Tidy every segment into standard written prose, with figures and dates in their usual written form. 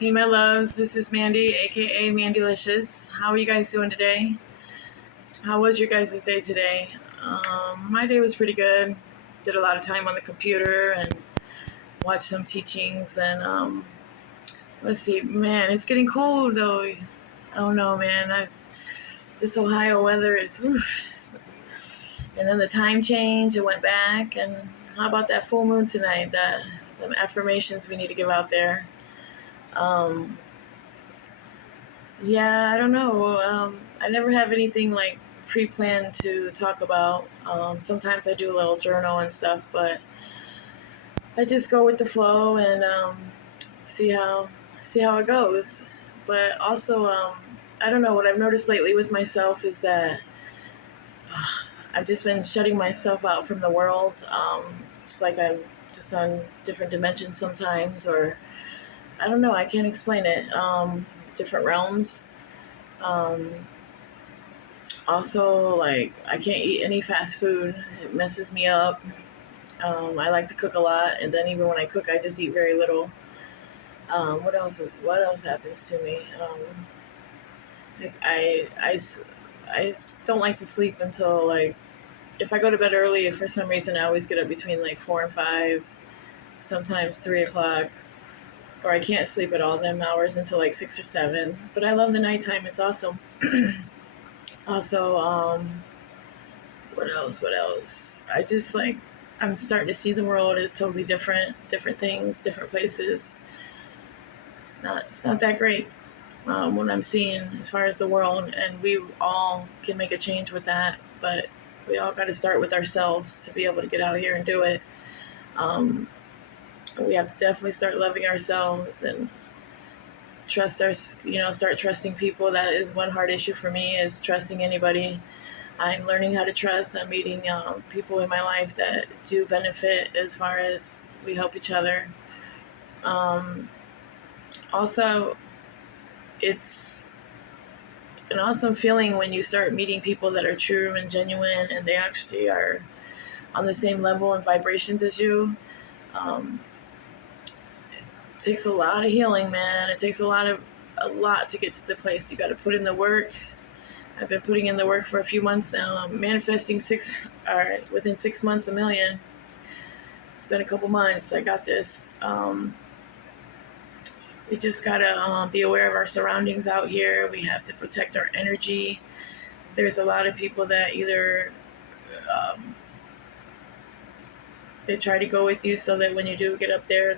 Hey, my loves, this is Mandy, aka Mandylicious. How are you guys doing today? How was your guys' day today? My day was pretty good. Did a lot of time on the computer and watched some teachings. And let's see, man, it's getting cold though. I don't know, man. This Ohio weather is, oof. And then the time change, it went back. And how about that full moon tonight? The affirmations we need to give out there. Um, Yeah, I don't know. I never have anything like pre-planned to talk about. Sometimes I do a little journal and stuff, but I just go with the flow and see how see how it goes. But also, I don't know. What I've noticed lately with myself is that I've just been shutting myself out from the world. It's like I'm just on different dimensions sometimes, or I don't know. I can't explain it. Different realms. Um, Also, like, I can't eat any fast food. It messes me up. I like to cook a lot, and then even when I cook, I just eat very little. What else happens to me? Like I don't like to sleep until, like, if I go to bed early, for some reason I always get up between like 4 and 5, sometimes 3 o'clock, or I can't sleep at all them hours until like 6 or 7. But I love the nighttime. It's awesome. Also, what else? What else? I just like I'm starting to see the world as totally different things, different places. It's not that great what I'm seeing as far as the world, and we all can make a change with that. But we all got to start with ourselves to be able to get out here and do it. Um, we have to definitely start loving ourselves and trust our, start trusting people. That is one hard issue for me, is trusting anybody. I'm learning how to trust. I'm meeting people in my life that do benefit as far as we help each other. Um, Also, it's an awesome feeling when you start meeting people that are true and genuine, and they actually are on the same level and vibrations as you. Um, it takes a lot of healing, man. It takes a lot to get to the place. You got to put in the work. I've been putting in the work for a few months now. I'm manifesting within 6 months, 1 million. It's been a couple months. I got this. We just gotta be aware of our surroundings out here. We have to protect our energy. There's a lot of people that either um, they try to go with you so that when you do get up there,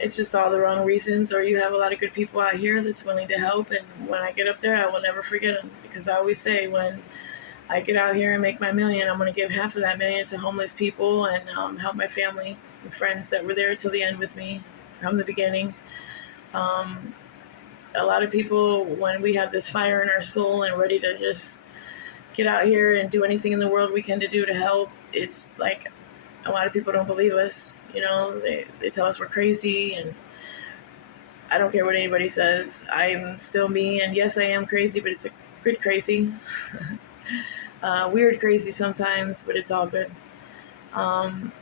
it's just all the wrong reasons. Or you have a lot of good people out here that's willing to help. And when I get up there, I will never forget them, because I always say, when I get out here and make my million, I'm going to give half of that million to homeless people and help my family and friends that were there till the end with me from the beginning. Um, a lot of people, when we have this fire in our soul and ready to just get out here and do anything in the world we can to do to help, it's like a lot of people don't believe us. They tell us we're crazy, and I don't care what anybody says. I'm still me, and yes, I am crazy, but it's a good crazy. Weird crazy sometimes, but it's all good. Um,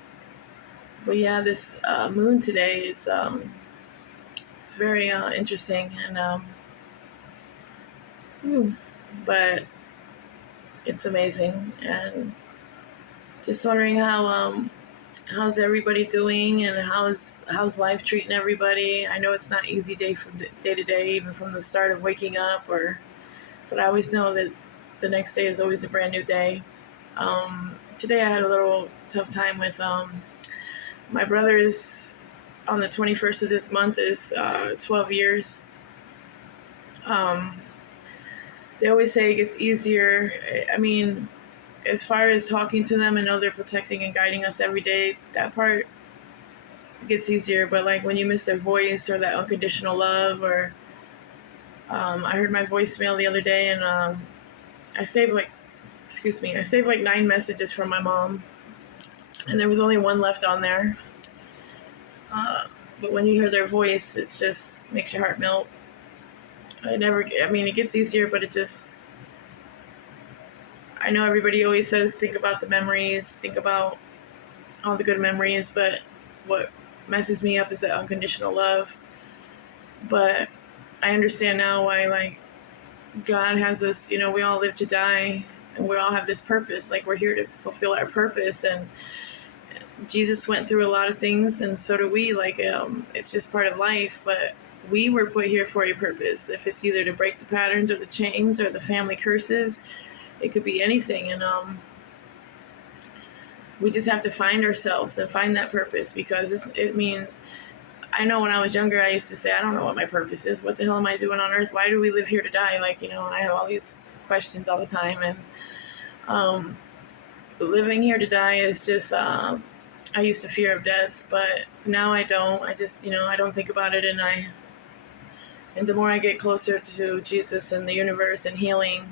but yeah, this moon today is it's very interesting, and but it's amazing. And just wondering how's everybody doing, and how's life treating everybody. I know it's not easy day from day to day, even from the start of waking up, but I always know that the next day is always a brand new day. Today I had a little tough time with my brother is on the 21st of this month is 12 years. Um, they always say it gets easier. I mean, as far as talking to them and know they're protecting and guiding us every day, that part gets easier. But like when you miss their voice or that unconditional love, or I heard my voicemail the other day, and I saved like, I saved like 9 messages from my mom, and there was only one left on there. But when you hear their voice, it just makes your heart melt. It gets easier, but I know everybody always says, think about the memories, think about all the good memories, but what messes me up is that unconditional love. But I understand now why, like, God has us, we all live to die, and we all have this purpose. Like, we're here to fulfill our purpose, and Jesus went through a lot of things, and so do we. Like, it's just part of life, but we were put here for a purpose. If it's either to break the patterns or the chains or the family curses, it could be anything. And we just have to find ourselves and find that purpose, because I know when I was younger, I used to say, I don't know what my purpose is. What the hell am I doing on earth? Why do we live here to die? Like, I have all these questions all the time. And living here to die is just, I used to fear of death, but now I don't. I just, I don't think about it. And the more I get closer to Jesus and the universe and healing,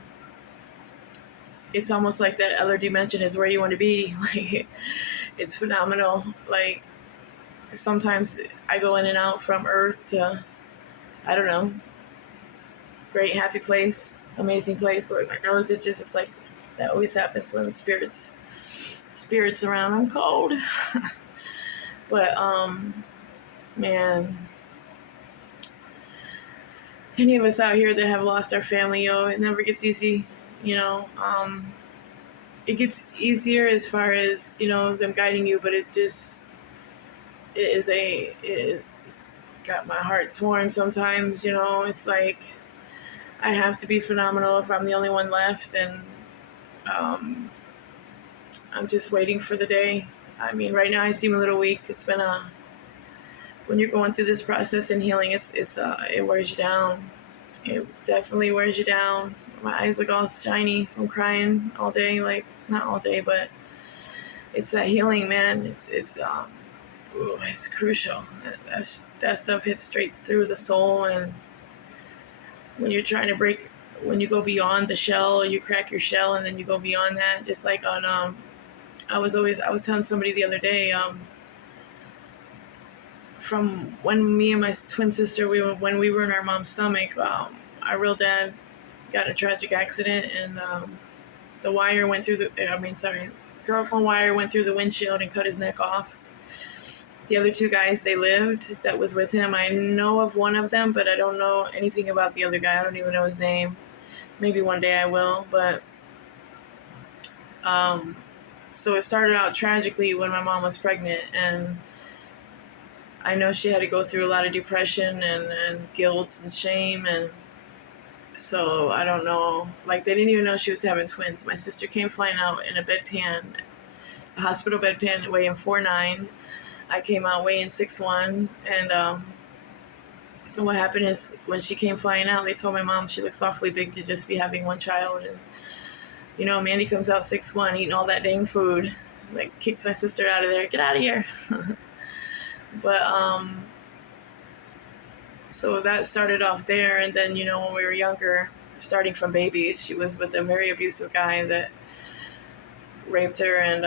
it's almost like that other dimension is where you want to be. Like, it's phenomenal. Like, sometimes I go in and out from earth to, I don't know, great, happy place, amazing place. Lord, my nose itches. It's like, that always happens when spirits around. I'm cold. But, man, any of us out here that have lost our family, it never gets easy, it gets easier as far as, them guiding you, but it's got my heart torn sometimes. It's like, I have to be phenomenal if I'm the only one left, and I'm just waiting for the day. I mean, right now I seem a little weak. It's been when you're going through this process and healing, it wears you down. It definitely wears you down. My eyes look all shiny from crying all day. Like, not all day, but it's that healing, man. It's crucial. That stuff hits straight through the soul, and when you're trying to when you go beyond the shell, you crack your shell, and then you go beyond that. Just like on, I was telling somebody the other day, from when me and my twin sister, when we were in our mom's stomach, our real dad got in a tragic accident, and the wire went through girlphone wire went through the windshield and cut his neck off. The other two guys, they lived, that was with him. I know of one of them, but I don't know anything about the other guy. I don't even know his name. Maybe one day I will, but so it started out tragically when my mom was pregnant, and I know she had to go through a lot of depression and guilt and shame, and so I don't know. Like, they didn't even know she was having twins. My sister came flying out in a bedpan, a hospital bedpan, weighing 4'9". I came out weighing 6'1", and what happened is, when she came flying out, they told my mom she looks awfully big to just be having one child. And Mandy comes out 6'1", eating all that dang food, like, kicks my sister out of there. Get out of here. But so that started off there, and then when we were younger, starting from babies, she was with a very abusive guy that raped her, and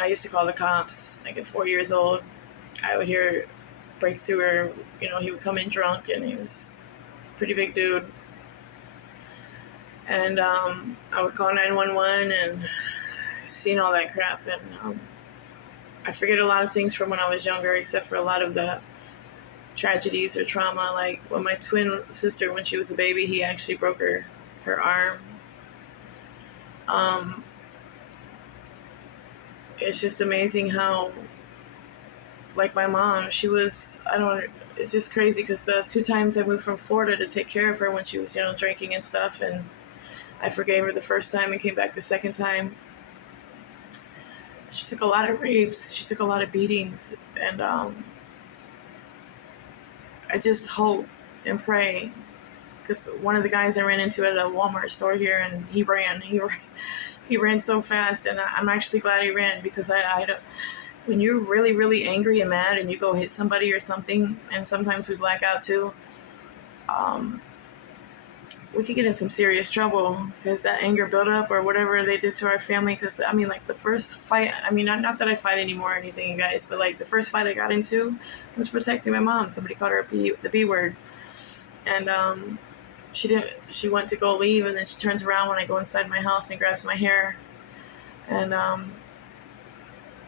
I used to call the cops. Like, at 4 years old, I would hear break through her. He would come in drunk, and he was a pretty big dude. And I would call 911 and seen all that crap. And I forget a lot of things from when I was younger, except for a lot of the tragedies or trauma. Like, when my twin sister, when she was a baby, he actually broke her arm. It's just amazing how, like, my mom, it's just crazy, because the 2 times I moved from Florida to take care of her when she was, drinking and stuff, and I forgave her the first time and came back the second time. She took a lot of rapes. She took a lot of beatings, and I just hope and pray, because one of the guys I ran into at a Walmart store here, and he ran so fast, and I'm actually glad he ran, because I don't. When you're really, really angry and mad, and you go hit somebody or something, and sometimes we black out too, we could get in some serious trouble, because that anger buildup or whatever they did to our family. Because like, the first fight, not that I fight anymore or anything, you guys, but like, the first fight I got into was protecting my mom. Somebody called her the B word, and she went to go leave, and then she turns around when I go inside my house and grabs my hair, and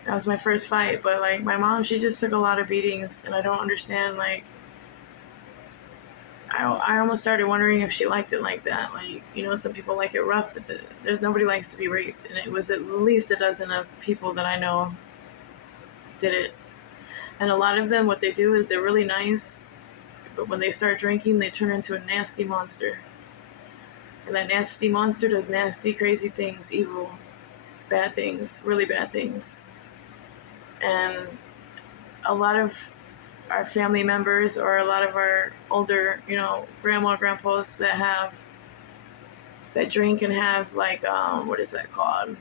That was my first fight. But like my mom, she just took a lot of beatings, and I don't understand. Like I almost started wondering if she liked it like that. Like, you know, some people like it rough, but there's nobody likes to be raped, and it was at least a dozen of people that I know did it. And a lot of them, what they do is they're really nice, but when they start drinking, they turn into a nasty monster. And that nasty monster does nasty, crazy things, evil, bad things, really bad things. And a lot of our family members or a lot of our older, you know, grandma, grandpas that drink and have like, what is that called?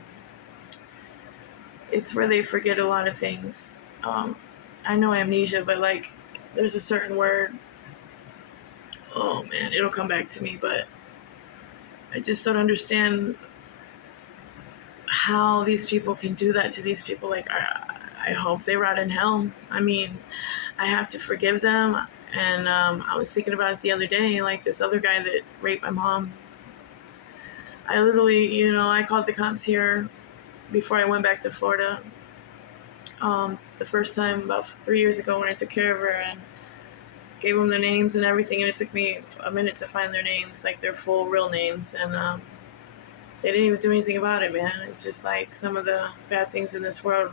It's where they forget a lot of things. I know amnesia, but like there's a certain word. Oh man, it'll come back to me, but I just don't understand how these people can do that to these people. Like, I hope they rot in hell. I mean, I have to forgive them. And I was thinking about it the other day, like this other guy that raped my mom. I literally, you know, I called the cops here before I went back to Florida. The first time about 3 years ago when I took care of her and gave them the names and everything. And it took me a minute to find their names, like their full real names. And they didn't even do anything about it, man. It's just like some of the bad things in this world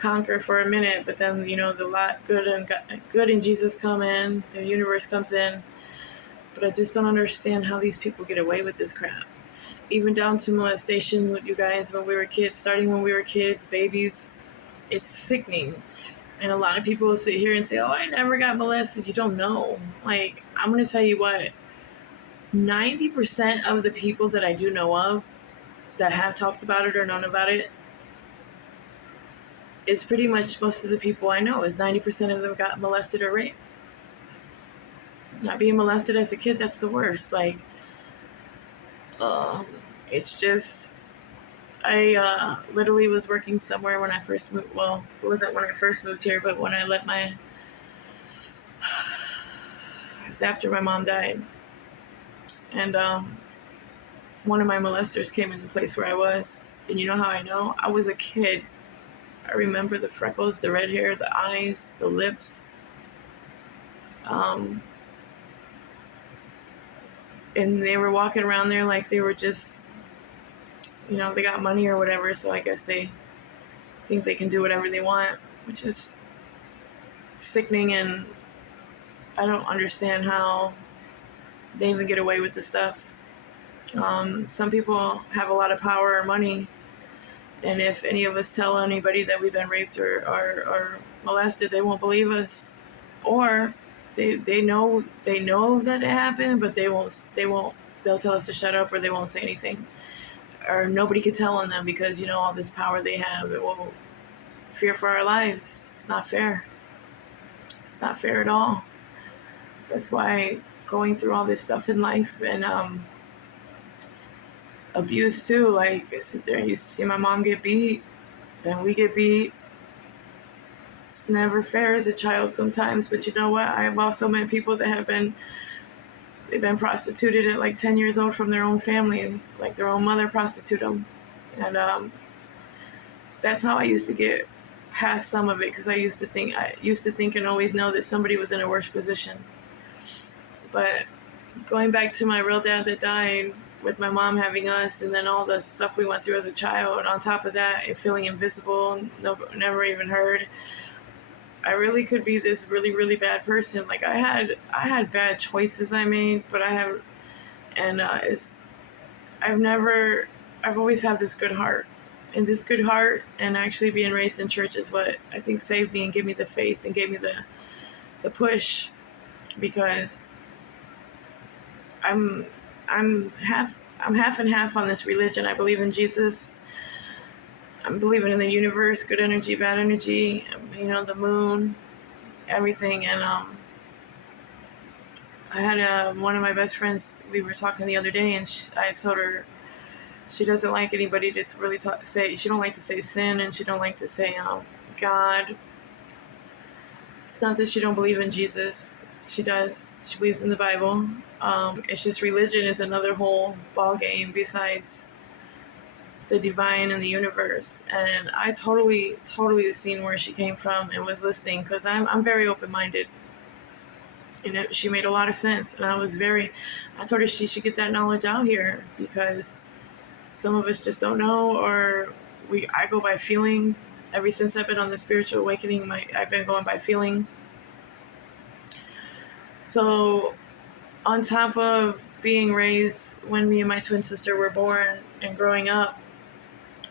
conquer for a minute, but then, you know, the lot good and Jesus come in, the universe comes in. But I just don't understand how these people get away with this crap. Even down to molestation with you guys when we were kids, starting when we were kids, babies. It's sickening. And a lot of people will sit here and say, oh, I never got molested. You don't know. Like, I'm going to tell you what, 90% of the people that I do know of that have talked about it or known about it, it's pretty much most of the people I know is 90% of them got molested or raped. Not being molested as a kid, that's the worst. Like, it's just, I literally was working somewhere when I first moved. Well, it wasn't when I first moved here, but when I let it was after my mom died. And one of my molesters came in the place where I was. And you know how I know? I was a kid. I remember the freckles, the red hair, the eyes, the lips. And they were walking around there like they were just, you know, they got money or whatever. So I guess they think they can do whatever they want, which is sickening. And I don't understand how they even get away with this stuff. Some people have a lot of power or money, and if any of us tell anybody that we've been raped or molested, they won't believe us, or they know that it happened, but they'll tell us to shut up, or they won't say anything, or nobody can tell on them because, you know, all this power they have. It will fear for our lives. It's not fair. It's not fair at all. That's why going through all this stuff in life and abuse too, like I sit there and used to see my mom get beat, then we get beat. It's never fair as a child sometimes, but you know what? I've also met people that they've been prostituted at like 10 years old from their own family, like their own mother prostituted them. And that's how I used to get past some of it, because I used to think and always know that somebody was in a worse position. But going back to my real dad that died, with my mom having us, and then all the stuff we went through as a child, on top of that, and feeling invisible, never even heard, I really could be this really, really bad person. Like I had bad choices I made, but I've always had this good heart. And this good heart and actually being raised in church is what I think saved me and gave me the faith and gave me the push, because I'm half and half on this religion. I believe in Jesus. I'm believing in the universe, good energy, bad energy, you know, the moon, everything. And I had one of my best friends, we were talking the other day, and I told her she doesn't like anybody to really say, she don't like to say sin, and she don't like to say God. It's not that she don't believe in Jesus. She does. She believes in the Bible. It's just religion is another whole ball game besides the divine and the universe. And I totally seen where she came from and was listening, because I'm very open-minded. And she made a lot of sense. And I told her she should get that knowledge out here, because some of us just don't know, or I go by feeling. Ever since I've been on the spiritual awakening, I've been going by feeling. So on top of being raised when me and my twin sister were born and growing up,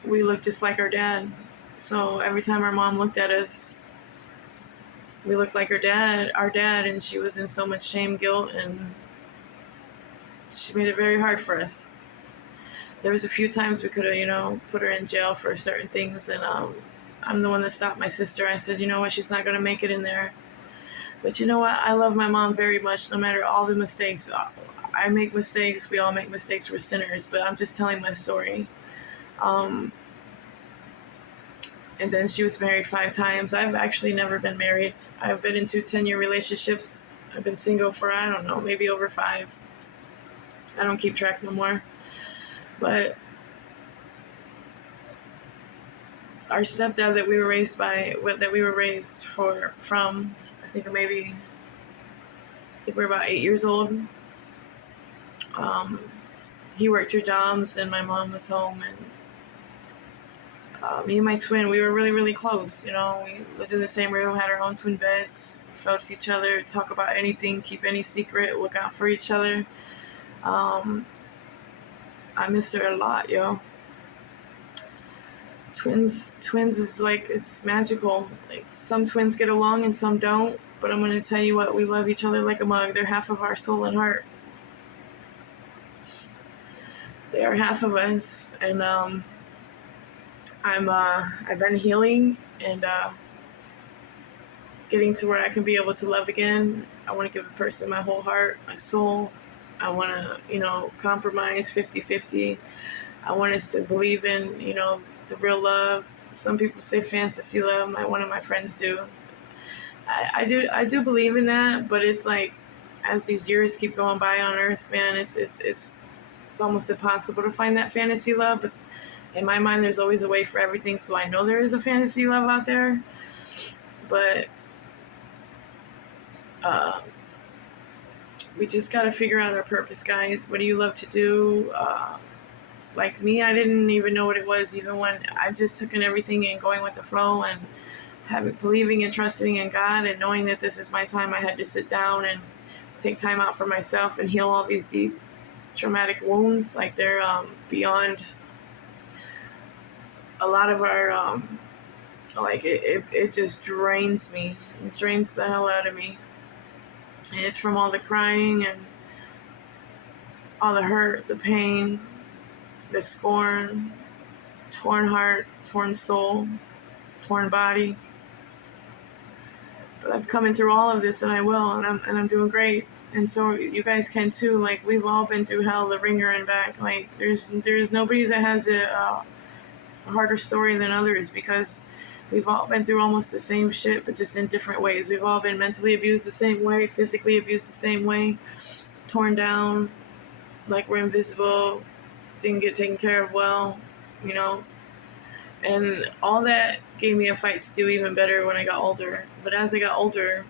we looked just like our dad. So every time our mom looked at us, we looked like our dad, and she was in so much shame, guilt, and she made it very hard for us. There was a few times we could have, put her in jail for certain things, and I'm the one that stopped my sister. I said, you know what, she's not going to make it in there. But you know what, I love my mom very much, no matter all the mistakes. I make mistakes, we all make mistakes, we're sinners, but I'm just telling my story. And then she was married 5 times. I've actually never been married. I've been in 2 10-year relationships. I've been single for, I don't know, maybe over 5. I don't keep track no more. But our stepdad that we were raised from, I think we were about 8 years old. He worked 2 jobs, and my mom was home, and me and my twin, we were really, really close. We lived in the same room, had our own twin beds, felt each other, talk about anything, keep any secret, look out for each other. I miss her a lot, yo. Twins is like, it's magical. Like, some twins get along and some don't, but I'm going to tell you what, we love each other like a mug. They're half of our soul and heart. They are half of us, and I've been healing and getting to where I can be able to love again. I want to give a person my whole heart, my soul. I want to, compromise 50-50. I want us to believe in, the real love. Some people say fantasy love. One of my friends do. I do believe in that, but it's like, as these years keep going by on Earth, man, it's almost impossible to find that fantasy love. But in my mind, there's always a way for everything, so I know there is a fantasy love out there. But we just got to figure out our purpose, guys. What do you love to do? Like me, I didn't even know what it was, even when I just took in everything and going with the flow, and believing and trusting in God, and knowing that this is my time. I had to sit down and take time out for myself and heal all these deep traumatic wounds. Like, they're beyond a lot of our it just drains me. It drains the hell out of me. And it's from all the crying and all the hurt, the pain, the scorn, torn heart, torn soul, torn body. But I've come in through all of this, and I will, and I'm doing great. And so you guys can too. Like, we've all been through hell, the ringer and back. Like, there's nobody that has a harder story than others, because we've all been through almost the same shit, but just in different ways. We've all been mentally abused the same way, physically abused the same way, torn down, like we're invisible, didn't get taken care of well, and all that gave me a fight to do even better when I got older. But as I got older,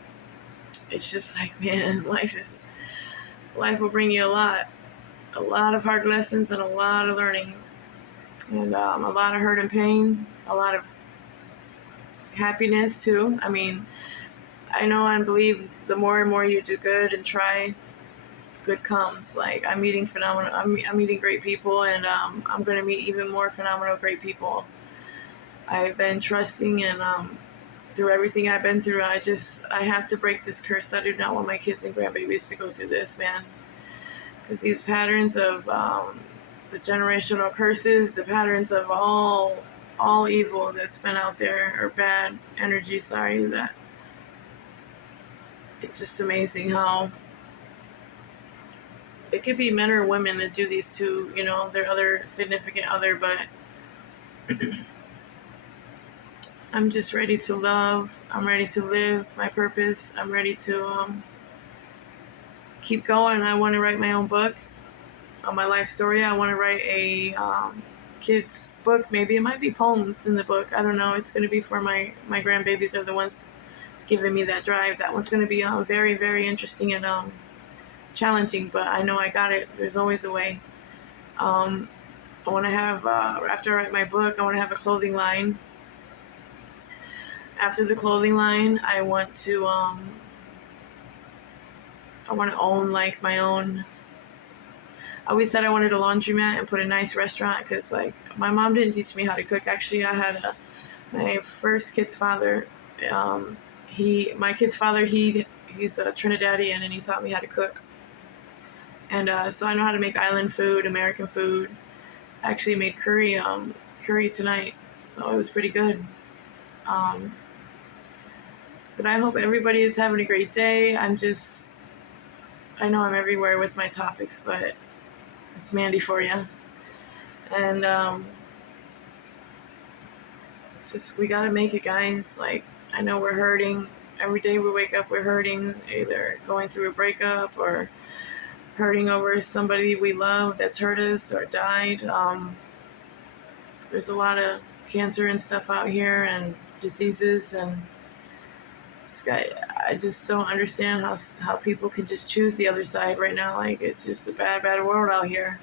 it's just like, man, life will bring you a lot of hard lessons and a lot of learning, and a lot of hurt and pain, a lot of happiness too. I mean, I know and believe the more and more you do good and try, good comes. Like, I'm meeting great people, and I'm going to meet even more phenomenal, great people. I've been trusting, and through everything I've been through, I have to break this curse. I do not want my kids and grandbabies to go through this, man. Because these patterns of the generational curses, the patterns of all evil that's been out there, or bad energy, that it's just amazing how it could be men or women that do these to, their other significant other, but I'm just ready to love. I'm ready to live my purpose. I'm ready to keep going. I want to write my own book on my life story. I want to write a kids' book. Maybe it might be poems in the book. I don't know. It's going to be for my grandbabies are the ones giving me that drive. That one's going to be very, very interesting and challenging, but I know I got it. There's always a way. I want to have, after I write my book, I want to have a clothing line. After the clothing line, I want to own like my own. I always said I wanted a laundromat and put a nice restaurant because like my mom didn't teach me how to cook. Actually, I had my first kid's father. He's a Trinidadian and he taught me how to cook. And so I know how to make island food, American food. I actually made curry tonight, so it was pretty good. But I hope everybody is having a great day. I know I'm everywhere with my topics, but it's Mandy for you. And we gotta make it, guys. Like, I know we're hurting. Every day we wake up, we're hurting, either going through a breakup or hurting over somebody we love that's hurt us or died. There's a lot of cancer and stuff out here and diseases, and I just don't understand how people can just choose the other side right now. Like, it's just a bad world out here.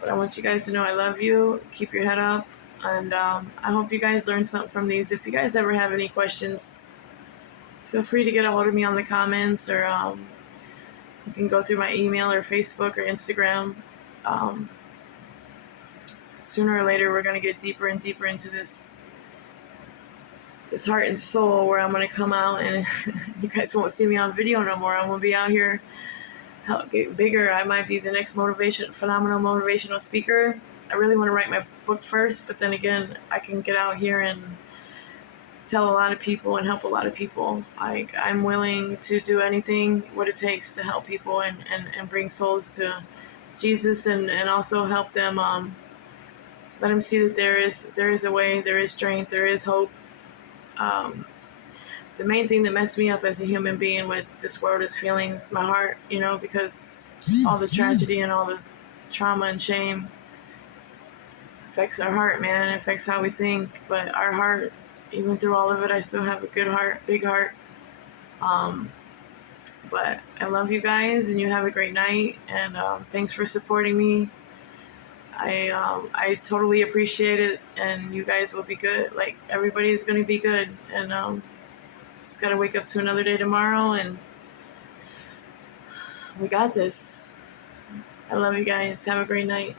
But I want you guys to know I love you. Keep your head up. And I hope you guys learned something from these. If you guys ever have any questions, feel free to get a hold of me on the comments, or you can go through my email or Facebook or Instagram. Sooner or later, we're going to get deeper and deeper into this heart and soul, where I'm going to come out and you guys won't see me on video no more. I'm going to be out here, help get bigger. I might be the next phenomenal motivational speaker. I really want to write my book first, but then again, I can get out here and tell a lot of people and help a lot of people. Like, I'm willing to do anything, what it takes to help people and bring souls to Jesus, and also help them, let them see that there is a way, there is strength, there is hope. The main thing that messed me up as a human being with this world is feelings, my heart, because all the tragedy and all the trauma and shame affects our heart, man. It affects how we think. But our heart, even through all of it, I still have a good heart, big heart. But I love you guys, and you have a great night, and thanks for supporting me. I totally appreciate it, and you guys will be good. Like, everybody is going to be good, and just got to wake up to another day tomorrow, and we got this. I love you guys. Have a great night.